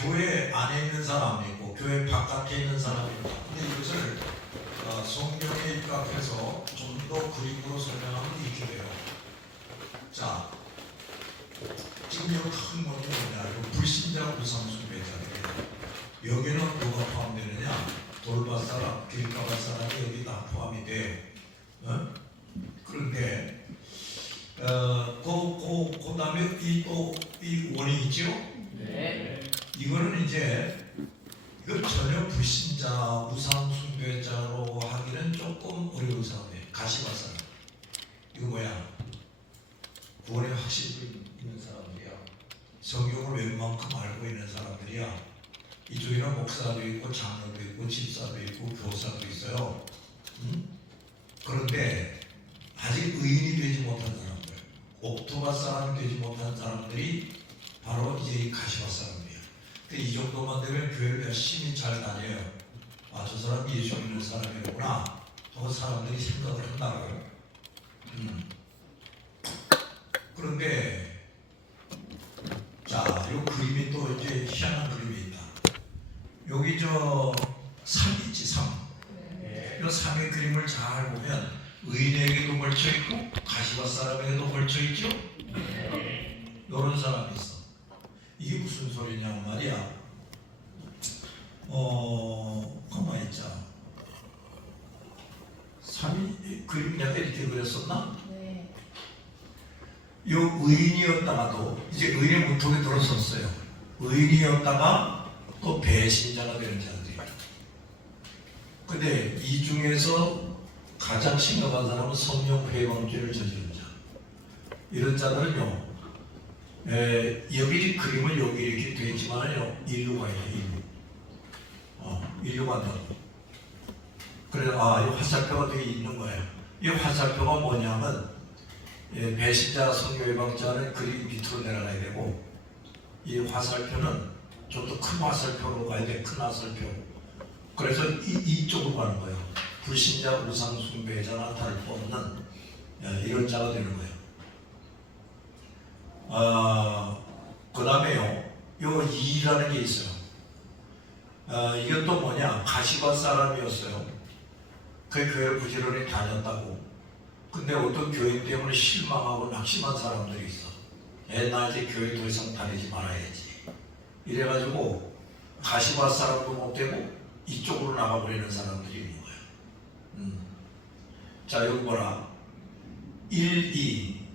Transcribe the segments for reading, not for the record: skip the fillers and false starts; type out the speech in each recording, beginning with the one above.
교회 안에 있는 사람이 있고 교회 바깥에 있는 사람이 있다. 근데 이것을 성경에 입각해서 좀 더 그림으로 설명하면 이렇게 돼요. 자, 지금 여기 큰 문제는 뭐냐? 불신자 우상숭배자들이에요. 여기는 누가 포함되느냐? 돌밭 사람, 길가밭 사람이 여기 다 포함이 돼. 그런데 그 다음에 이 원이 있죠? 네. 이거는 이제 이거 전혀 불신자 우상숭배자로 하기는 조금 어려운 사람이에요. 가시밭 사람. 이거 뭐야? 구원의 확신이 있는 사람들이야. 성경을 웬만큼 알고 있는 사람들이야. 이쪽에는 목사도 있고 장로도 있고 집사도 있고 교사도 있어요. 그런데 아직 의인이 되지 못한 사람들, 옥토밭 사람이 되지 못한 사람들이 바로 이제 이 가시밭 사람이에요. 이 정도만 되면 교회를 열심히 잘 다녀요. 아, 저 사람이 예수 믿는 사람이구나. 저 사람들이 생각을 한다고요. 그런데 자, 이 그림이 또 이제 희한한 그림이 있다. 여기 저 산 있지, 산. 이 산의 그림을 잘 보면 의인에게도 걸쳐 있고 가시밭 사람에게도 걸쳐 있죠. 이런 사람이 있어. 이게 무슨 소리냐 말이야. 가만히 있자. 산이 그림 내가 이렇게 그렸었나? 네. 이 의인이었다가도 이제 의인의 문턱에 들어섰어요. 의인이었다가 또 배신자가 되는 자들이에요. 근데 이 중에서 가장 심각한 사람은 성령 회방죄를 저지른 자. 이런 자들은요, 여기 그림은 여기 이렇게 되어 있지만요, 인류가 있어요. 인류가 한다고. 그래서 이 화살표가 되어 있는 거예요. 이 화살표가 뭐냐면 배신자, 성령 회방자는 그림 밑으로 내려가야 되고, 이 화살표는 좀 더 큰 화살표로 가야 돼. 큰 화살표. 그래서 이쪽으로 가는 거예요. 불신자, 우상숭배자나 다를없는 이런 자가 되는 거예요. 그 다음에요, 요 2라는 게 있어요. 이게 또 뭐냐? 가시밭 사람이었어요. 그 교회를 부지런히 다녔다고. 근데 어떤 교인 때문에 실망하고 낙심한 사람들이 있어. 나 이제 교회 더 이상 다니지 말아야지. 이래가지고 가시밭 사람도 못 되고 이쪽으로 나가버리는 사람들이 있는 거예요. 자, 여기 보라. 1, 2.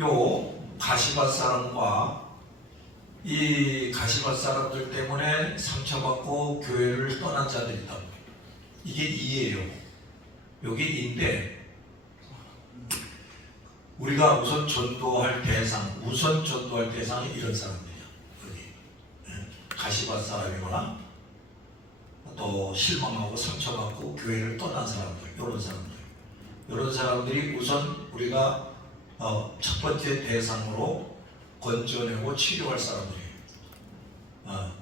요 가시밭 사람과 이 가시밭 사람들 때문에 상처받고 교회를 떠난 자들이 있다고. 이게 2예요. 여기 2인데 우리가 우선 전도할 대상이 이런 사람들이야. 여기 가시밭 사람이거나 또 실망하고 상처받고 교회를 떠난 사람들, 이런 사람들이 우선 우리가 첫 번째 대상으로 건져내고 치료할 사람들이에요.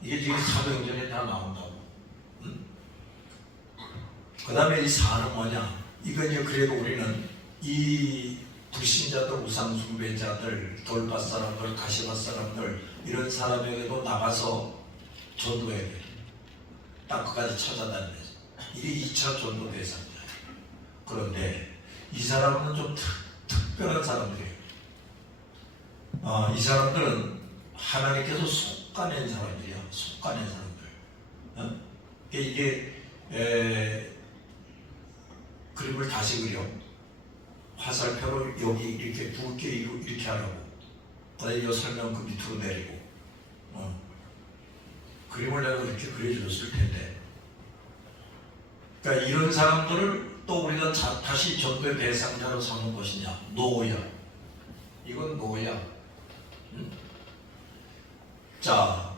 이게 지금 사도행전에 다 나온다고. 그 다음에 이 4는 뭐냐? 이건 이제 그래도 우리는 이 불신자들, 우상숭배자들, 돌밭 사람들, 가시밭 사람들 이런 사람에게도 나가서 전도해야 돼. 딱 그까지 찾아다니면서. 이게 2차 전도 대상이야. 그런데 이 사람은 좀 특별한 사람들이에요. 이 사람들은 하나님께서 속가낸 사람들이야. 속가낸 사람들. 이게 그림을 다시 그려. 화살표로 여기 이렇게 붉게 이렇게 하라고. 그다음에 이 설명 그 밑으로 내리고. 그림을 내가 이렇게 그려줬을 텐데. 그러니까 이런 사람들을 또 우리가 다시 전도의 대상자로 삼는 것이냐? 노야. 이건 노야. 자,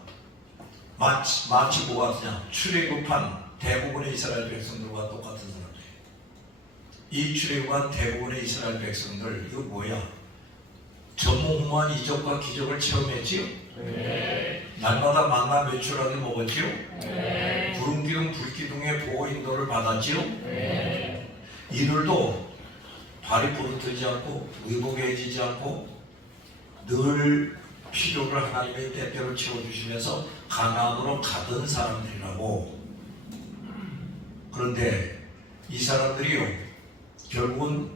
마치 뭐가 같으냐? 출애굽한 대부분의 이스라엘 백성들과 똑같은 사람들. 이 출애굽한 대부분의 이스라엘 백성들, 이거 뭐야? 전무후무한 이적과 기적을 체험했지요? 네. 날마다 만나 매출하게 먹었지요? 네. 구름기둥 불기둥의 보호 인도를 받았지요? 네. 이들도 발이 부르트지 않고 의복해지지 않고 늘 필요를 하나님의 때때로 채워주시면서 가나안으로 가던 사람들이라고. 그런데 이 사람들이요, 결국은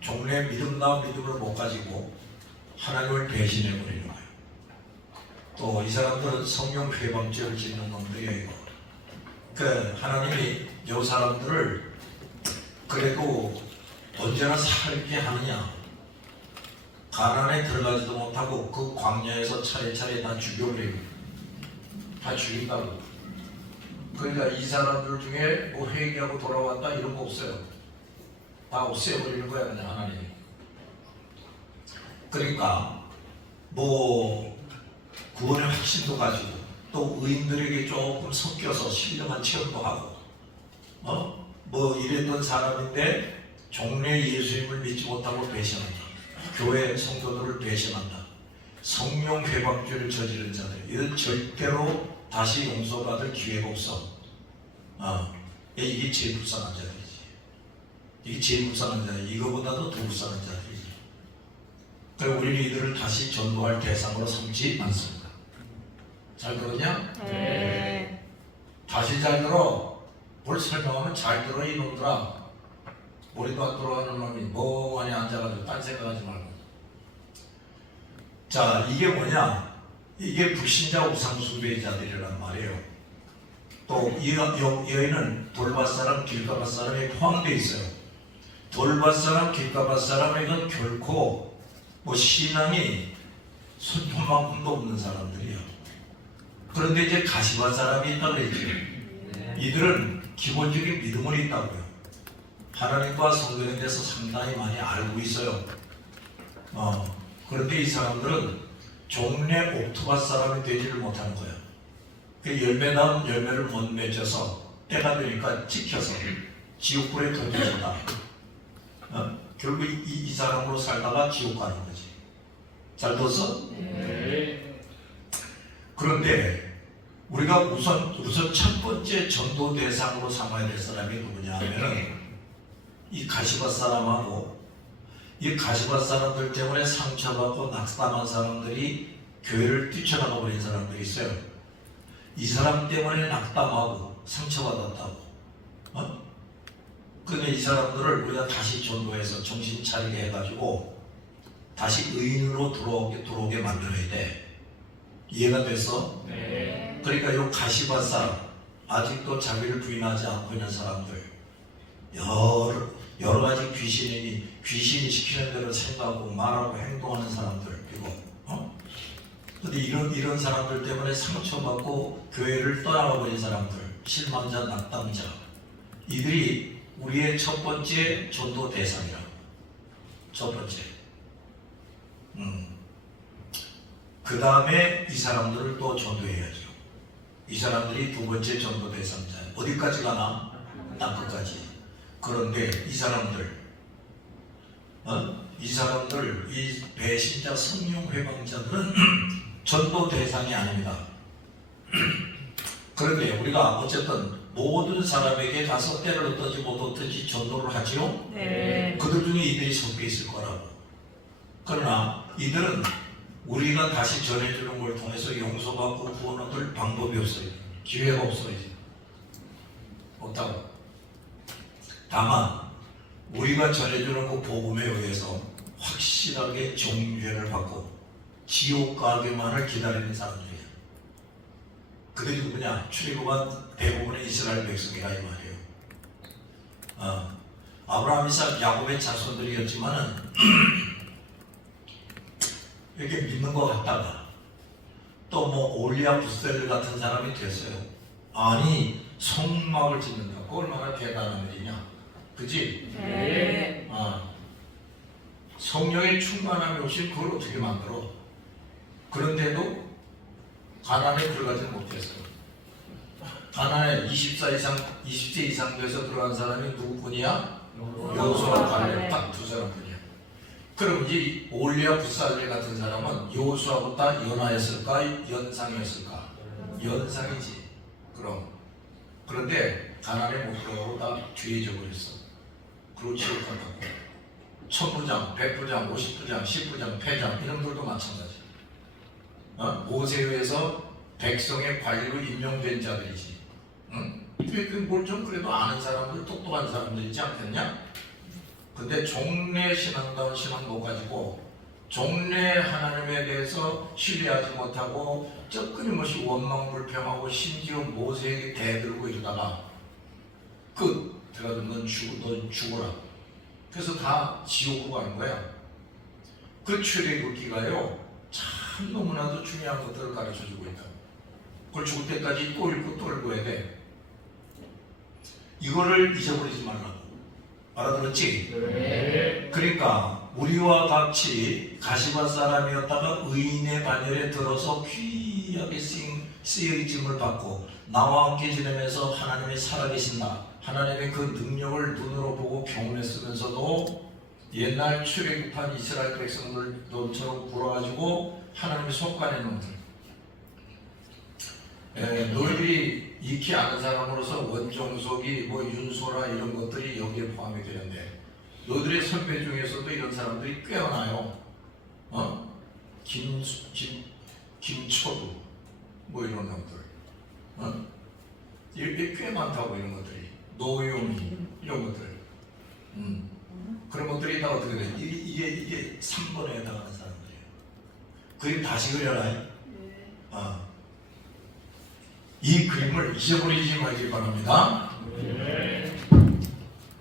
종래 믿음다운 믿음을 못 가지고 하나님을 배신해버리는 거예요. 또 이 사람들은 성령 회방죄를 짓는 놈들이에요. 그 하나님이 이 사람들을 그래도 언제나 살게 하느냐, 가난에 들어가지도 못하고 그 광야에서 차례차례 다 죽여버리고, 다 죽인다고. 그러니까 이 사람들 중에 뭐 회개하고 돌아왔다 이런 거 없어요. 다 없애버리는 거야 그냥 하나님이. 그러니까 뭐 구원의 확신도 가지고 또 의인들에게 조금 섞여서 신령한 체험도 하고 뭐 이랬던 사람인데 종래 예수님을 믿지 못하고 배신한다. 교회 성도들을 배신한다. 성령 회방죄를 저지른 자들, 이건 절대로 다시 용서받을 기회가 없어. 이게 제일 불쌍한 자들이지. 이게 제일 불쌍한 자들, 이거보다도 더 불쌍한 자들이지. 그리고 우리는 이들을 다시 전도할 대상으로 삼지 않습니다. 잘 들었냐? 네. 다시 잘 들어. 뭘 설명하면 잘 들어 이놈들아. 머리도 안 돌아가는 놈이 멍하니 앉아가지고 딴 생각하지 말고. 자, 이게 뭐냐? 이게 불신자 우상숭배자들이란 말이에요. 또 이 여인은 돌밭 사람 길가밭 사람에 포함되어 있어요. 돌밭 사람 길가밭 사람에는 결코 뭐 신앙이 손톱만큼도 없는 사람들이에요. 그런데 이제 가시밭 사람이 있다고 그랬죠. 이들은 기본적인 믿음은 있다고요. 하나님과 성경에 대해서 상당히 많이 알고 있어요. 그런데 이 사람들은 종래 옥토밭 사람이 되지를 못하는 거예요. 그 열매다운 열매를 못 맺어서 때가 되니까 찍혀서 지옥불에 던져진다. 결국 이 사람으로 살다가 지옥 가는 거지. 잘 들었어? 네. 그런데 우리가 우선 첫 번째 전도 대상으로 삼아야 될 사람이 누구냐 하면은 이 가시밭 사람하고 이 가시밭 사람들 때문에 상처받고 낙담한 사람들이 교회를 뛰쳐나가 버린 사람들이 있어요. 이 사람 때문에 낙담하고 상처받았다고. 그런데 이 사람들을 우리가 다시 전도해서 정신 차리게 해가지고 다시 의인으로 들어오게 만들어야 돼. 이해가 됐어? 네. 그러니까 이 가시밭 사람, 아직도 자기를 부인하지 않고 있는 사람들, 여러 가지 귀신이 시키는 대로 생각하고 말하고 행동하는 사람들, 근데 이런 사람들 때문에 상처받고 교회를 떠나가버린 사람들, 실망자, 낙담자, 이들이 우리의 첫 번째 전도 대상이라고. 첫 번째. 그 다음에 이 사람들을 또 전도해야죠. 이 사람들이 두 번째 전도 대상자예요. 어디까지 가나? 땅끝까지. 그런데 이 사람들, 이 배신자 성령 회방자들은 전도 대상이 아닙니다. 그런데 우리가 어쨌든 모든 사람에게 가서 때를 얻든지 못 얻든지 전도를 하지요. 네. 그들 중에 이들이 섞여 있을 거라고. 그러나 이들은 우리가 다시 전해주는 걸 통해서 용서받고 구원 얻을 방법이 없어요. 기회가 없어요. 없다고. 다만 우리가 전해주는 그 복음에 의해서 확실하게 정죄를 받고 지옥 가기만을 기다리는 사람들이에요. 그들이 누구냐? 출애굽한 대부분의 이스라엘 백성이라 이 말이에요. 아브라함, 이삭, 야곱의 자손들이었지만은 이렇게 믿는 것 같다가 또 뭐 올리아 부셀 같은 사람이 됐어요. 아니 성막을 짓는다. 그 얼마나 대단한 일이냐, 그지? 네. 성령의 충만함이 없이 그걸 어떻게 만들어? 그런데도 가난에 들어가지 못했어요. 가난에 20세 이상 돼서 들어간 사람이 누구뿐이야? 여호수아, 갈렙, 딱 두 사람뿐이야. 그럼 이 올리아 부살레 같은 사람은 여호수아보다 연하였을까? 연상이었을까? 연상이지. 그런데 가난에 못 들어가고 다 뒤에 져버렸어. 그리고 지옥 갔고, 천부장, 백부장, 50부장, 10부장, 패장 이런 분들도 마찬가지. 모세에서 백성의 관리로 임명된 자들이지. 응? 뭘 좀 그래도 아는 사람들, 똑똑한 사람들이지 않겠냐? 근데 종래 신앙다운 신앙 못 가지고 종래 하나님에 대해서 신뢰하지 못하고 끊임없이 원망불평하고 심지어 모세에게 대들고 이러다가 끝! 들어가도 넌 죽어라. 그래서 다 지옥으로 가는 거야. 그 출애굽기가요 참 너무나도 중요한 것들을 가르쳐주고 있다. 그걸 죽을 때까지 또 읽고 또 읽어야 돼. 이거를 잊어버리지 말라고. 알아들었지? 네. 그러니까 우리와 같이 가시바 사람이었다가 의인의 반열에 들어서 귀하게 쓰여있음을 받고 나와 함께 지내면서 하나님의 살아계신다, 하나님의 그 능력을 눈으로 보고 경험했으면서도 옛날 출애굽한 이스라엘 백성들 너처럼 불어가지고 하나님의 속간의 놈들, 너희들이 익히 아는 사람으로서 원종석이 뭐 윤소라 이런 것들이 여기에 포함이 되는데 너희들의 선배 중에서도 이런 사람들이 꽤 많아요. 김초두 뭐 이런 놈들, 이렇게 꽤 많다고. 이런 것들이 노요미 이런 것들, 그런 것들이 다 어떻게 돼? 이게 3번에 해당하는 사람들이에요. 그림 다시 그려라. 이 그림을 잊어버리지 말기 바랍니다.